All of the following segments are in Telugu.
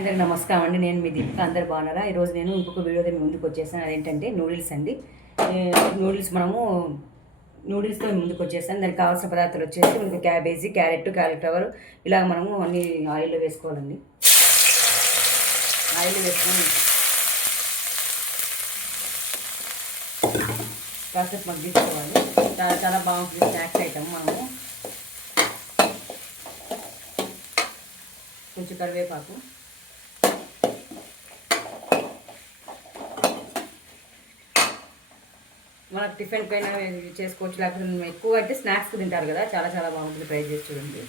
అందరికి నమస్కారం అండి. నేను మీ దీపిక. అందరు బాగున్నారా? ఈరోజు నేను ఇంకొక వీడియోతో మీ ముందుకు వచ్చేసాను. అదేంటంటే నూడిల్స్ అండి. నూడిల్స్ నూడిల్స్తో ముందుకు వచ్చేసాను. దానికి కావాల్సిన పదార్థాలు వచ్చేసి మనకి క్యాబేజీ, క్యారెట్, కాలీఫ్లవర్ ఇలా మనము అన్ని ఆయిల్లో వేసుకోవాలండి. ఆయిల్లో వేసుకొని కాసేపు మగ్గించుకోవాలి. చాలా చాలా బాగుంటుంది స్నాక్స్ ఐటమ్. మనము కొంచెం కరివేపాకు, మన టిఫిన్ పైన చేసుకోవచ్చు, లేకపోతే ఎక్కువ అయితే స్నాక్స్ తింటారు కదా, చాలా చాలా బాగుంటుంది. ట్రై చేసి చూడండి.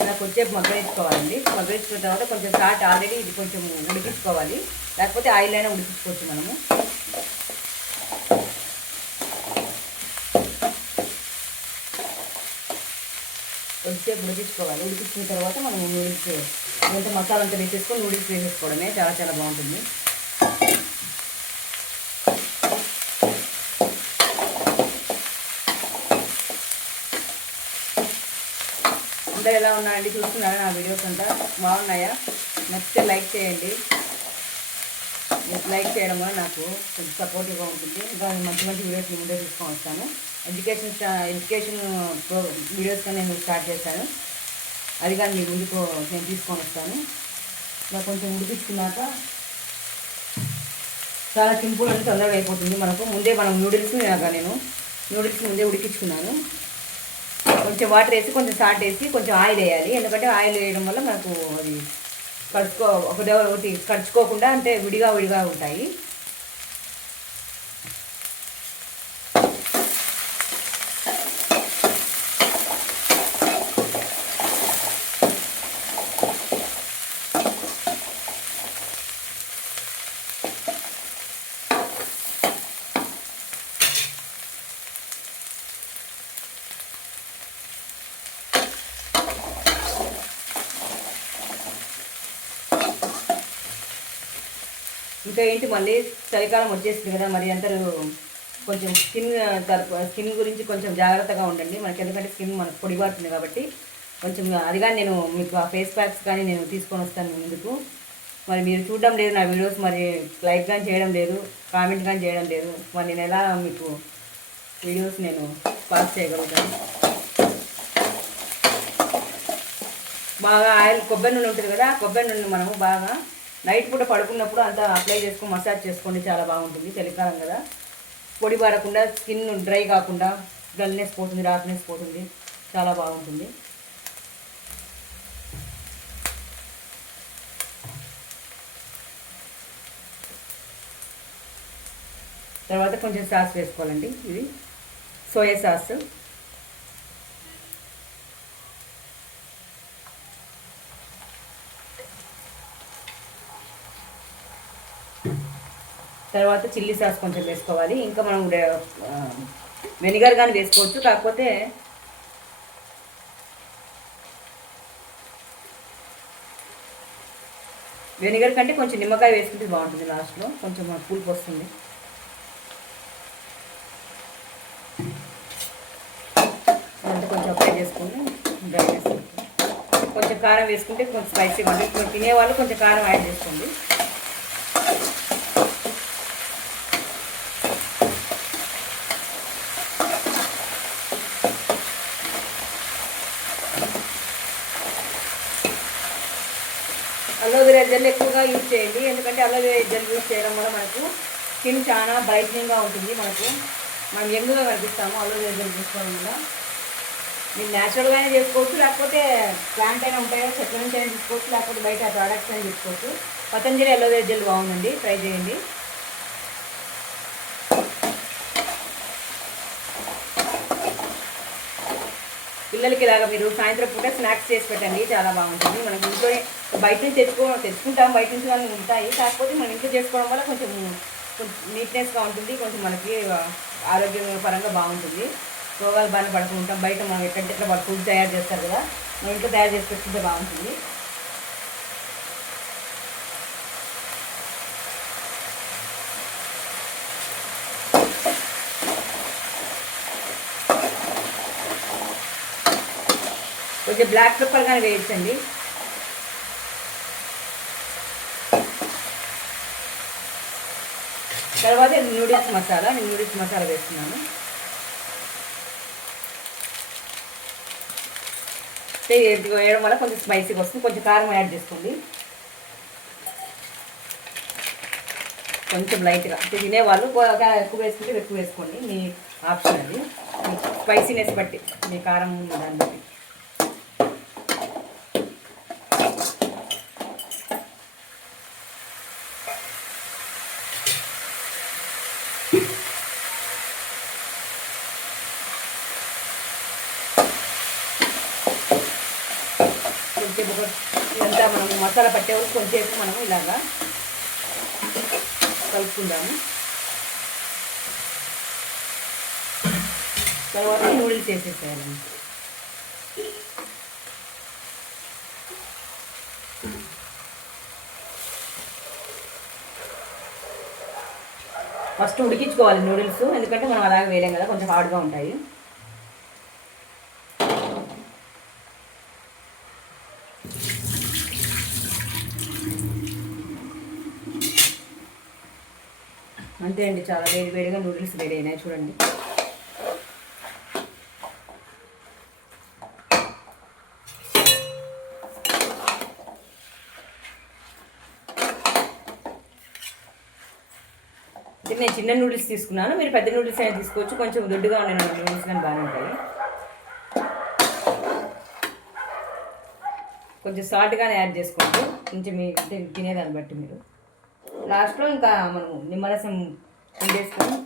ఇలా కొంచెంసేపు మగ్గనిచ్చుకోవాలండి. మగ్గనిచ్చుకున్న తర్వాత కొంచెం సాల్ట్ ఆల్రెడీ ఇది కొంచెం ఉడికించుకోవాలి, లేకపోతే ఆయిల్ అయినా ఉడికించుకోవచ్చు మనము. కొద్దిసేపు ఉడికించుకోవాలి. ఉడికించిన తర్వాత మనం నూడిల్స్ అంతా మసాలా అంతా వేసేసుకొని నూడిల్స్ వేసేసుకోవడమే. చాలా చాలా బాగుంటుంది. అందరూ ఎలా ఉన్నారండి? చూస్తున్నారా నా వీడియోస్ అంతా? బాగున్నాయా? నచ్చితే లైక్ చేయండి. లైక్ చేయడం వల్ల నాకు కొంచెం సపోర్టివ్గా ఉంటుంది. ఇంకా మంచి మంచి వీడియోస్ ముందే తీసుకొని వస్తాను. ఎడ్యుకేషన్ వీడియోస్ కానీ నేను స్టార్ట్ చేశాను. అది కానీ మీ ముందుకు నేను తీసుకొని వస్తాను. ఇలా కొంచెం ఉడికించుకున్నాక చాలా సింపుల్ అని తొందరగా అయిపోతుంది మనకు. ముందే మనం నూడిల్స్ ముందే ఉడికించుకున్నాను. కొంచెం వాటర్ వేసి, కొంచెం సాల్ట్ వేసి, కొంచెం ఆయిల్ వేయాలి. ఎందుకంటే ఆయిల్ వేయడం వల్ల మనకు అది ఒకటి కడుచుకోకుండా, అంటే విడిగా ఉంటాయి. ఇంకా ఏంటి, మళ్ళీ చలికాలం వచ్చేసింది కదా, మరి అందరూ కొంచెం స్కిన్ గురించి కొంచెం జాగ్రత్తగా ఉండండి. మనకి ఎందుకంటే స్కిన్ మనకు పొడిబారుతుంది కాబట్టి కొంచెం అది కానీ నేను మీకు ఆ ఫేస్ ప్యాక్స్ కానీ నేను తీసుకొని వస్తాను ముందుకు. మరి మీరు చూడడం లేదు నా వీడియోస్, మరి లైక్ కానీ చేయడం లేదు, కామెంట్ కానీ చేయడం లేదు. మరి నేను ఎలా మీకు వీడియోస్ నేను పాస్ చేయగలుగుతాను? బాగా కొబ్బరి నూనె ఉంటుంది కదా, కొబ్బరి నూనె మనము బాగా నైట్ పూట పడుకున్నప్పుడు అంతా అప్లై చేసుకొని మసాజ్ చేసుకోండి. చాలా బాగుంటుంది. చలికాలం కదా, పొడి పారకుండా, స్కిన్ డ్రై కాకుండా, డల్నెస్ పోతుంది, డార్క్నెస్ పోతుంది. చాలా బాగుంటుంది. తర్వాత కొంచెం సాస్ వేసుకోవాలండి. ఇది సోయా సాస్. తర్వాత చిల్లీ సాస్ కొంచెం వేసుకోవాలి. ఇంకా మనం వెనిగర్ కానీ వేసుకోవచ్చు, కాకపోతే వెనిగర్ కంటే కొంచెం నిమ్మకాయ వేసుకుంటే బాగుంటుంది. లాస్ట్లో కొంచెం పులుపు వస్తుంది. అంతా కొంచెం అప్లై చేసుకుని డ్రై చేసుకుంటాం. కొంచెం కారం వేసుకుంటే కొంచెం స్పైసీగా ఉంటుంది. తినేవాళ్ళు కొంచెం కారం యాడ్ చేసుకోండి. అలోవెరా జెల్ ఎక్కువగా యూజ్ చేయండి. ఎందుకంటే అలోవెరా జెల్ యూజ్ చేయడం వల్ల మనకు స్కిన్ చాలా బ్రైట్నింగ్గా ఉంటుంది. మనం యంగ్గా కనిపిస్తాము అలోవెరా జెల్ తీసుకోవడం వల్ల. మీరు న్యాచురల్గానే చేసుకోవచ్చు, లేకపోతే ప్లాంట్ అయినా ఉంటాయో చెట్ల నుంచి అయినా తీసుకోవచ్చు, లేకపోతే బయట ప్రోడక్ట్స్ అయినా తీసుకోవచ్చు. పతంజలి అలోవెరా జెల్ బాగుందండి, ట్రై చేయండి. పిల్లలకి ఇలాగ మీరు సాయంత్రం పూట స్నాక్స్ చేసి పెట్టండి. చాలా బాగుంటుంది. మనకి ఇంట్లోనే బయట నుంచి తెచ్చుకుంటాం, బయట నుంచి వాళ్ళు ఉంటాయి. కాకపోతే మనం ఇంట్లో చేసుకోవడం వల్ల కొంచెం నీట్నెస్గా ఉంటుంది, కొంచెం మనకి ఆరోగ్యపరంగా బాగుంటుంది. రోగాలు బాగా పడుకుంటాం. బయట మనం ఎక్కడికెక్కడ వాళ్ళు ఫుడ్ తయారు చేస్తారు కదా, మనం ఇంట్లో తయారు చేసి పెట్టుకుంటే బాగుంటుంది. కొంచెం బ్లాక్ పెప్పర్ కానీ వేయించండి. తర్వాత నూడిల్స్ మసాలా, నేను నూడిల్స్ మసాలా వేస్తున్నాను. వేయడం వల్ల కొంచెం స్పైసీగా వస్తుంది. కొంచెం కారం యాడ్ చేసుకోండి, కొంచెం లైట్గా. తినేవాళ్ళు ఎక్కువ వేసుకుంటే ఎక్కువ వేసుకోండి, మీ ఆప్షన్ అది, మీ స్పైసీనెస్ బట్టి, మీ కారం దాన్ని బట్టి. కొంచెం ఇదంతా మనం మసాలా పట్టే వరకు కొంచెంసేపు మనము ఇలాగా కలుపుకుందాము. తర్వాత నూడిల్స్ వేసేసేయాలండి. ఫస్ట్ ఉడికించుకోవాలి నూడిల్స్, ఎందుకంటే మనం అలాగే వేయలేం కదా, కొంచెం హార్డ్గా ఉంటాయి. అంతే అండి, చాలా వేడిగా నూడిల్స్ రెడీ అయినాయి చూడండి. నేను చిన్న నూడిల్స్ తీసుకున్నాను, మీరు పెద్ద నూడిల్స్ అయినా తీసుకోవచ్చు. కొంచెం దొడ్డుగా ఉండే నూడిల్స్ కానీ బాగానే ఉంటాయి. కొంచెం సాల్ట్గానే యాడ్ చేసుకోండి, కొంచెం మీ తినేదాన్ని బట్టి. మీరు లాస్ట్లో ఇంకా మనం నిమ్మరసం వండేసుకొని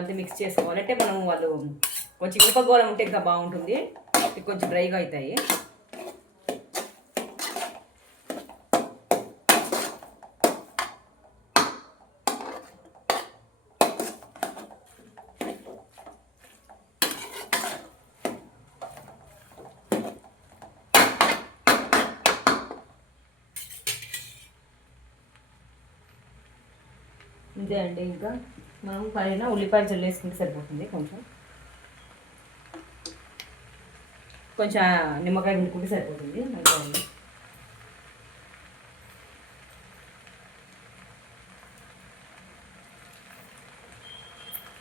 అంతా మిక్స్ చేసుకోవాలి. అంటే మనం వాళ్ళు కొంచెం ఇనుపగోళం ఉంటే ఇంకా బాగుంటుంది, కొంచెం డ్రైగా అవుతాయి. అంతే అండి, ఇంకా మనం పైన ఉల్లిపాయలు చల్లేసుకుంటే సరిపోతుంది. కొంచెం నిమ్మకాయ పిండుకుంటే సరిపోతుంది. అంతే అండి.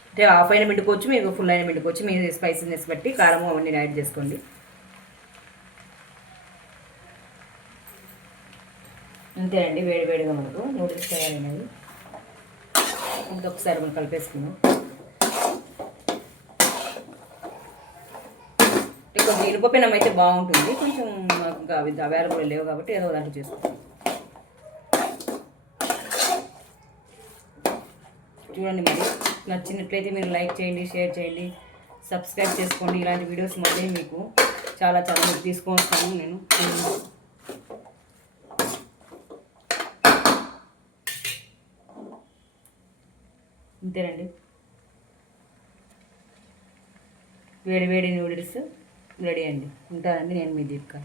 అంటే హాఫ్ అయినా పిండుకోవచ్చు, మీకు ఫుల్ అయినా పిండుకోవచ్చు, మీ స్పైసీనెస్ బట్టి కారం అవన్నీ యాడ్ చేసుకోండి. అంతే అండి, వేడిగా మనకు నూడిల్స్ తయారైనవి. ఇంకొకసారి మనం కలిపేసుకున్నాం. కొంచెం ఇనుపపెనం అయితే బాగుంటుంది, కొంచెం ఇంకా అవి అవైలబుల్ లేవు కాబట్టి ఏదో దాంట్లో చేసుకుంటాం. చూడండి, మరి నచ్చినట్లయితే మీరు లైక్ చేయండి, షేర్ చేయండి, సబ్స్క్రైబ్ చేసుకోండి. ఇలాంటి వీడియోస్ మళ్ళీ మీకు చాలా మీకు తీసుకొని వస్తాను నేను. అంతేనండి, వేడి నూడిల్స్ రెడీ అండి. ఉంటానండి, నేను మీ దీపిక.